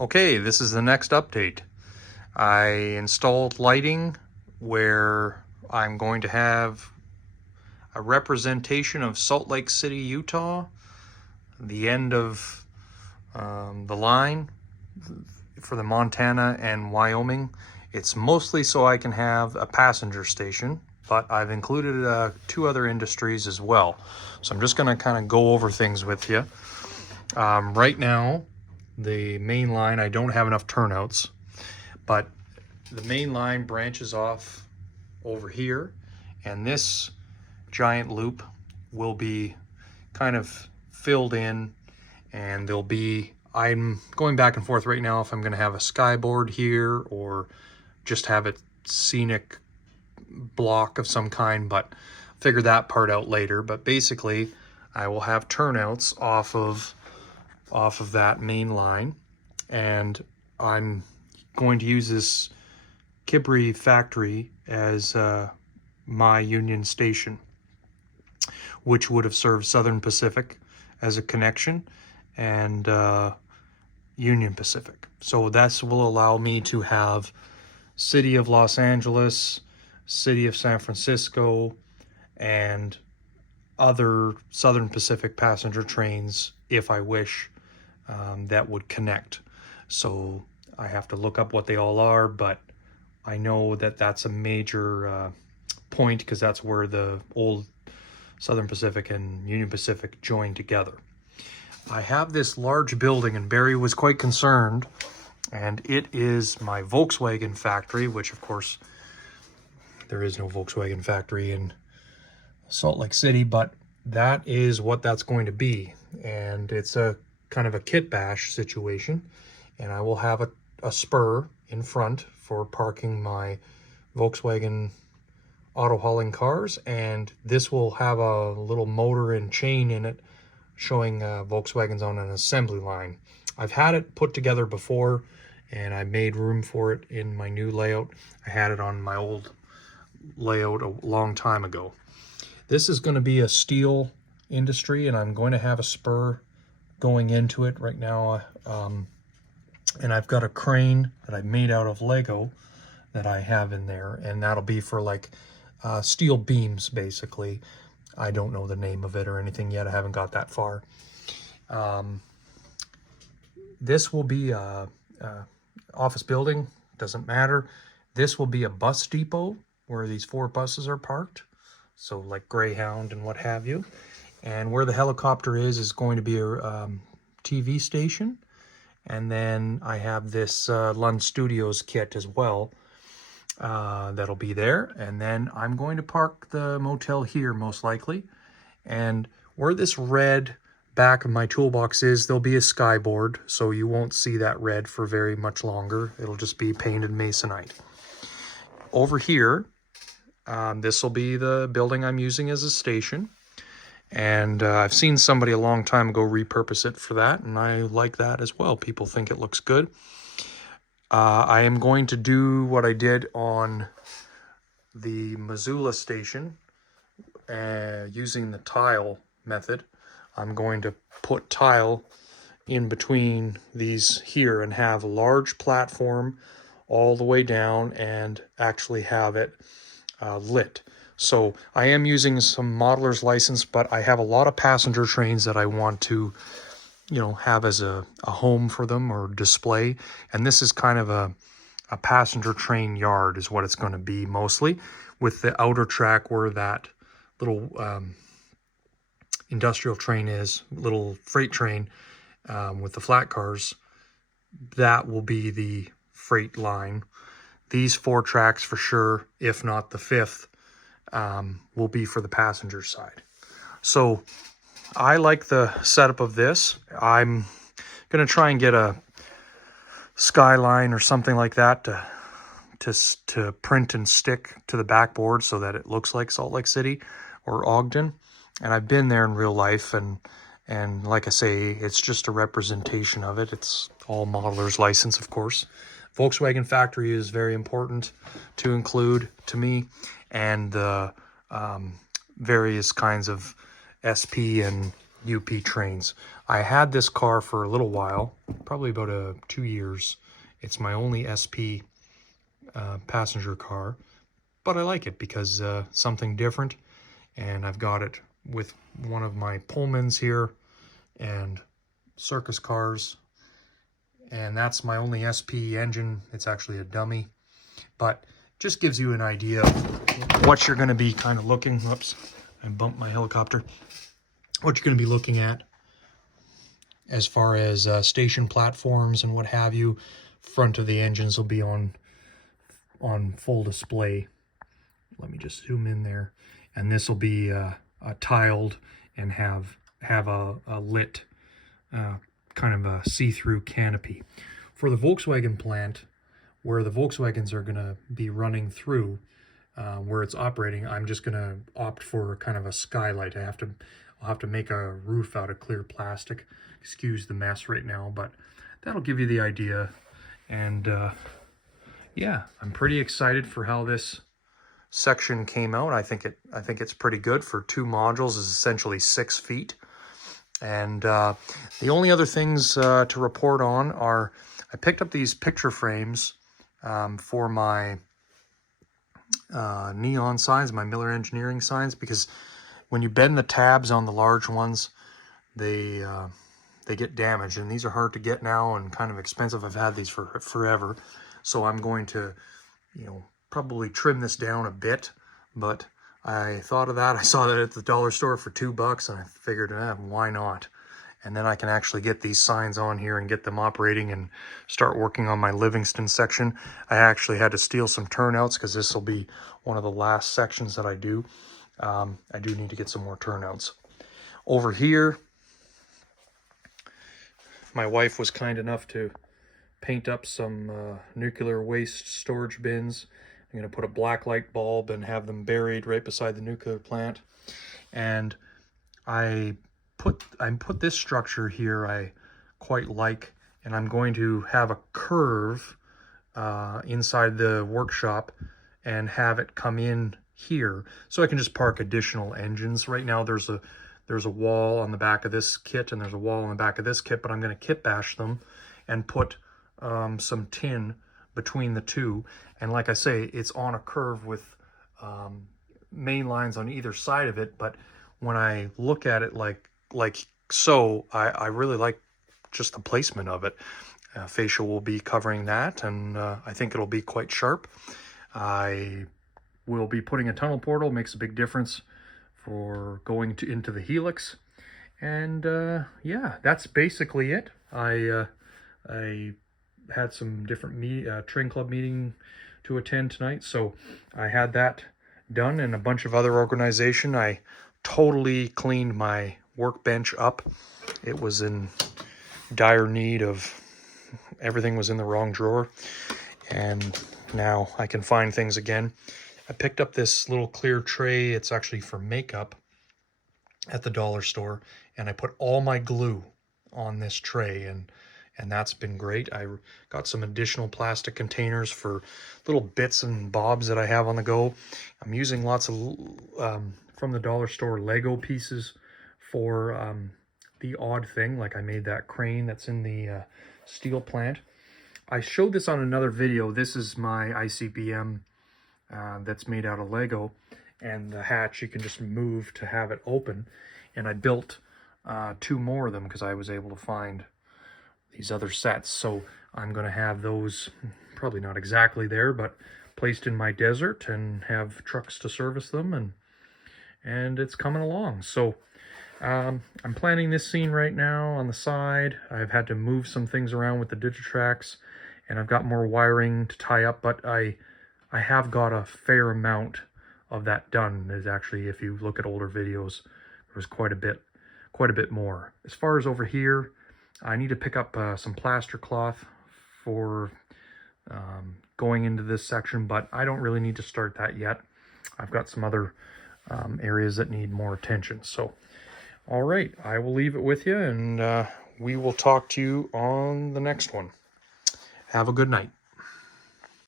Okay, this is the next update. I installed lighting where I'm going to have a representation of Salt Lake City, Utah, the end of the line for the Montana and Wyoming. It's mostly so I can have a passenger station, but I've included 2 other industries as well. So I'm just going to kind of go over things with you. Right now, the main line, I don't have enough turnouts, but the main line branches off over here, and this giant loop will be kind of filled in, and there'll be, I'm going back and forth right now if I'm going to have a skyboard here or just have a scenic block of some kind, but figure that part out later. But basically I will have turnouts off of that main line, and I'm going to use this Kibri factory as my Union station, which would have served Southern Pacific as a connection and Union Pacific. So this will allow me to have City of Los Angeles, City of San Francisco, and other Southern Pacific passenger trains, if I wish, that would connect. So I have to look up what they all are, but I know that that's a major point because that's where the old Southern Pacific and Union Pacific join together. I have this large building, and Barry was quite concerned, and it is my Volkswagen factory, which of course there is no Volkswagen factory in Salt Lake City, but that is what that's going to be. And it's a kind of a kit bash situation, and I will have a spur in front for parking my Volkswagen auto hauling cars, and this will have a little motor and chain in it showing Volkswagen's on an assembly line. I've had it put together before, and I made room for it in my new layout. I had it on my old layout a long time ago. This is going to be a steel industry, and I'm going to have a spur going into it right now. And I've got a crane that I made out of Lego that I have in there, and that'll be for like steel beams, basically. I don't know the name of it or anything yet. I haven't got that far. This will be a office building, doesn't matter. This will be a bus depot where these 4 buses are parked, so like Greyhound and what have you. And where the helicopter is going to be a TV station. And then I have this Lund Studios kit as well that'll be there. And then I'm going to park the motel here most likely. And where this red back of my toolbox is, there'll be a skyboard, so you won't see that red for very much longer. It'll just be painted masonite. Over here, this will be the building I'm using as a station. And I've seen somebody a long time ago repurpose it for that, and I like that as well. People think it looks good. I am going to do what I did on the Missoula station using the tile method. I'm going to put tile in between these here and have a large platform all the way down and actually have it lit. So I am using some modeler's license, but I have a lot of passenger trains that I want to, have as a home for them or display. And this is kind of a passenger train yard is what it's going to be mostly, with the outer track where that little industrial train is, little freight train with the flat cars. That will be the freight line. These 4 tracks for sure, if not the 5th, will be for the passenger side. So I like the setup of this. I'm going to try and get a skyline or something like that to print and stick to the backboard so that it looks like Salt Lake City or Ogden. And I've been there in real life, and like I say, it's just a representation of it. It's all modeler's license, of course. Volkswagen factory is very important to include to me, and the various kinds of SP and UP trains. I had this car for a little while, probably about 2 years. It's my only SP passenger car, but I like it because something different, and I've got it with one of my Pullmans here and circus cars, and that's my only SP engine. It's actually a dummy, but just gives you an idea of what you're going to be kind of looking. Oops, I bumped my helicopter. What you're going to be looking at as far as station platforms and what have you. Front of the engines will be on full display. Let me just zoom in there, and this will be tiled and have a lit kind of a see-through canopy. For the Volkswagen plant, where the Volkswagens are going to be running through, where it's operating, I'm just going to opt for kind of a skylight. I'll have to make a roof out of clear plastic. Excuse the mess right now, but that'll give you the idea. And yeah, I'm pretty excited for how this section came out. I think it's pretty good for 2 modules. Is essentially 6 feet. And the only other things to report on are I picked up these picture frames for my neon signs, my Miller Engineering signs, because when you bend the tabs on the large ones, they get damaged, and these are hard to get now and kind of expensive. I've had these for forever, so I'm going to, probably trim this down a bit. But I thought of that. I saw that at the dollar store for $2, and I figured, why not? And then I can actually get these signs on here and get them operating and start working on my Livingston section. I actually had to steal some turnouts because this will be one of the last sections that I do. I do need to get some more turnouts. Over here, my wife was kind enough to paint up some nuclear waste storage bins. I'm going to put a black light bulb and have them buried right beside the nuclear plant. And I put this structure here I quite like, and I'm going to have a curve inside the workshop and have it come in here so I can just park additional engines. Right now there's a wall on the back of this kit and there's a wall on the back of this kit, but I'm going to kit bash them and put some tin between the two. And like I say, it's on a curve with main lines on either side of it, but when I look at it like so, I really like just the placement of it. Fascia will be covering that, and I think it'll be quite sharp. I will be putting a tunnel portal, makes a big difference for going into the helix. And yeah, that's basically it. I had some different train club meeting to attend tonight, so I had that done and a bunch of other organization. I totally cleaned my workbench up. It was in dire need of, everything was in the wrong drawer, and now I can find things again. I picked up this little clear tray. It's actually for makeup at the dollar store, and I put all my glue on this tray, and that's been great. I got some additional plastic containers for little bits and bobs that I have on the go. I'm using lots of from the dollar store Lego pieces for the odd thing, like I made that crane that's in the steel plant. I showed this on another video. This is my ICBM that's made out of Lego, and the hatch you can just move to have it open. And I built 2 more of them because I was able to find these other sets. So I'm going to have those, probably not exactly there, but placed in my desert and have trucks to service them, and it's coming along. So I'm planning this scene right now on the side. I've had to move some things around with the Digitrax, and I've got more wiring to tie up, but I have got a fair amount of that done. There's actually, if you look at older videos, there's quite a bit more. As far as over here, I need to pick up some plaster cloth for going into this section, but I don't really need to start that yet. I've got some other areas that need more attention. So, all right, I will leave it with you, and we will talk to you on the next one. Have a good night.